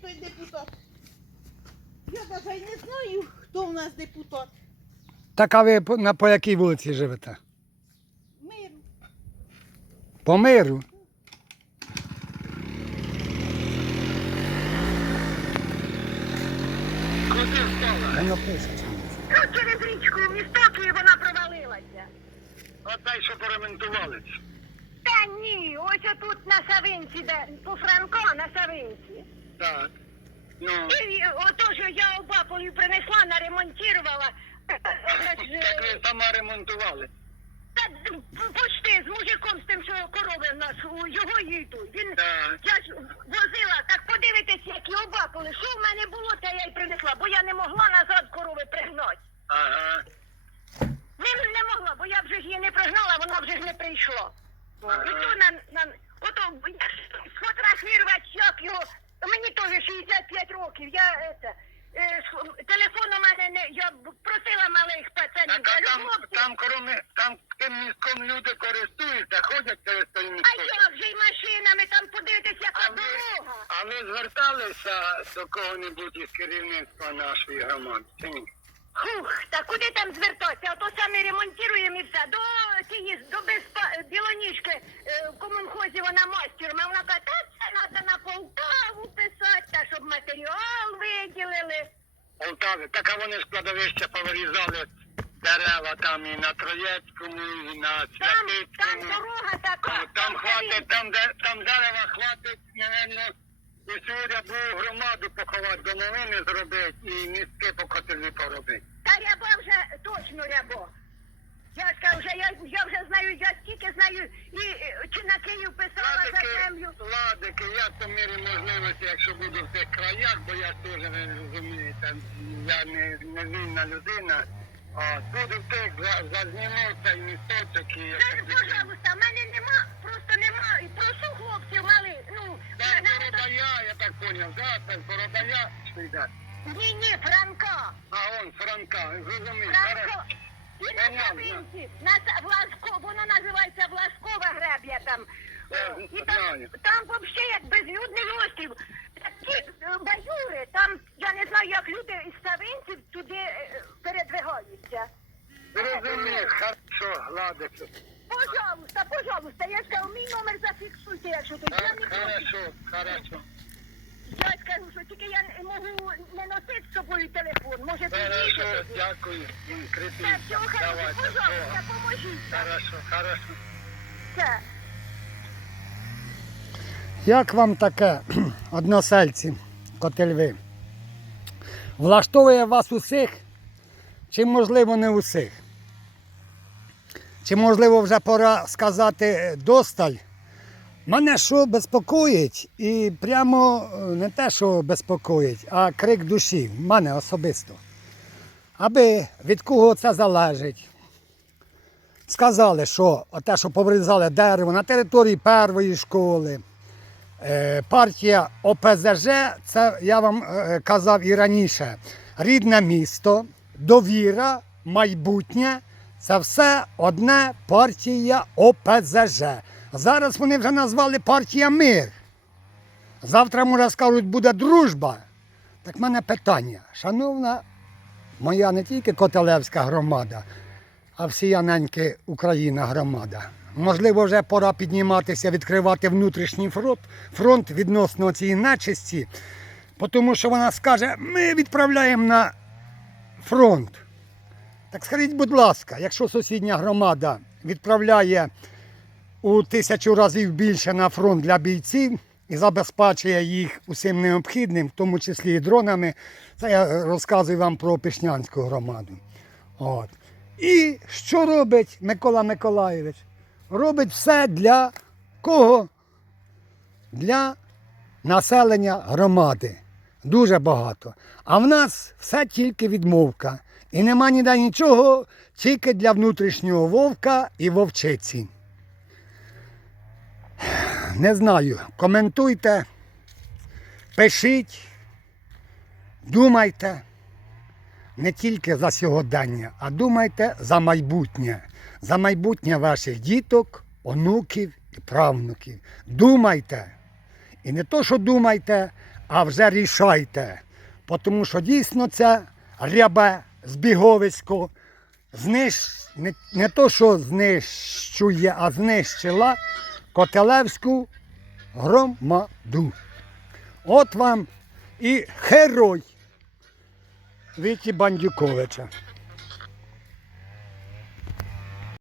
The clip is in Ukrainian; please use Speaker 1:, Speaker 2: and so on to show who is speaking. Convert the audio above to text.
Speaker 1: той депутат. Я навіть не знаю, хто у нас депутат.
Speaker 2: Так а ви по якій вулиці живете?
Speaker 1: Миру.
Speaker 2: По Миру?
Speaker 3: Куди впала?
Speaker 2: Воно пишеться.
Speaker 4: Ну, через річку в місток і вона провалилася.
Speaker 3: Отай, що поремонтували.
Speaker 4: Та ні, ось отут на Савинці, де по Франко на Савинці.
Speaker 3: Так. Ну,
Speaker 4: І ото, що я обаполів принесла, наремонтувала.
Speaker 3: так ви сама ремонтували.
Speaker 4: Та почти з мужиком, з тим, що корови в нас, у його їду. Він,
Speaker 3: Так.
Speaker 4: я ж возила, так подивитесь, які обаполи. Що в мене було, те я й принесла, бо я не могла назад корови пригнати.
Speaker 3: Ага.
Speaker 4: Не могла, бо я б вже ж її не пригнала, вона вже ж не прийшла.
Speaker 3: Ага.
Speaker 4: І то ото сфотографувати, як його, мені теж 65 років, телефон у мене не, я просила малих пацанів,
Speaker 3: Так, а
Speaker 4: кажу, хлопці,
Speaker 3: там тим містком люди користуються, ходять через той
Speaker 4: а
Speaker 3: місток.
Speaker 4: як же й машинами, там подивитись, яка дорога.
Speaker 3: А ви зверталися до кого-небудь із керівництва нашої громади? Чи ні?
Speaker 4: Хух, та куди там звертатися? Ото самі ремонтуємо і все. До Білоніжки в комунхозі вона мастером, а вона каже, та це треба на Полтаву писати, та щоб матеріал виділили.
Speaker 3: Полтави. Так, а вони ж кладовища повирізали дерева там і на Троєцькому, і на
Speaker 4: Там
Speaker 3: Святицькому.
Speaker 4: дорога така.
Speaker 3: Там хватить, там дерева хватить, мабуть, усю рябу громаду поховати, домовини зробити і містки по котелі поробити.
Speaker 4: Та ряба вже точно рябо. Я ж кажу, я вже знаю, я стільки знаю, і чи на Київ писала за землю.
Speaker 3: Владики, я по мірі можливості, якщо буду в цих краях, бо я теж не розумію, там, я не вільна людина, буду в тих, зазніму цей місточок і...
Speaker 4: Пожалуйста, в мене нема, просто нема, і прошу хлопців малих, ну...
Speaker 3: Так, Бородая, я так поняв, да? Так, Бородая, що йде?
Speaker 4: Ні, Франка.
Speaker 3: А он, Франка, зрозумів.
Speaker 4: Франко. І на Савинці, воно називається Власкова гребля там. І там взагалі як безлюдний острів. Такі баюри, там, я не знаю, як люди із Савинців туди передвигаються.
Speaker 3: Зрозумів, хорошо, Владики.
Speaker 4: Пожалуйста, я ж кажу, мій номер зафіксуйте, якщо тут.
Speaker 3: Хорошо.
Speaker 4: Я ж кажу, що тільки я можу не носити з собою телефон, може
Speaker 3: Хорошо,
Speaker 4: пізніше.
Speaker 3: дякую. Крепіть.
Speaker 4: Так, всього хорошого, пожалуйста, поможіть.
Speaker 3: Хорошо.
Speaker 4: Все.
Speaker 2: Як вам таке, односельці, Котельви? Влаштовує вас усіх? Чи можливо не усіх? Чи можливо вже пора сказати досталь? Мене що безпокоїть, і прямо не те, що безпокоїть, а крик душі, мене особисто. Аби від кого це залежить. Сказали, що те, що поврізали дерево на території першої школи, партія ОПЗЖ, це я вам казав і раніше, рідне місто, довіра, майбутнє, це все одне партія ОПЗЖ. Зараз вони вже назвали партія Мир. Завтра, може, скажуть, буде дружба. Так в мене питання. Шановна моя не тільки Котелевська громада, а всія неньки Україна громада. Можливо, вже пора підніматися, відкривати внутрішній фронт відносно цієї нечисті, тому що вона скаже, ми відправляємо на фронт. Так скажіть, будь ласка, якщо сусідня громада відправляє у 1000 разів більше на фронт для бійців і забезпечує їх усім необхідним, в тому числі і дронами, це я розказую вам про Пішнянську громаду. От. І що робить Микола Миколайович? Робить все для кого? Для населення громади. Дуже багато. А в нас все тільки відмовка. І нема ніде нічого, тільки для внутрішнього вовка і вовчиці. Не знаю, коментуйте, пишіть, думайте. Не тільки за сьогодення, а думайте за майбутнє. За майбутнє ваших діток, онуків і правнуків. Думайте. І не то, що думайте, а вже рішайте. Тому що дійсно це рябе збіговисько не то, що знищує, а знищила Котелевську громаду. От вам і герой Віті Бандюковича.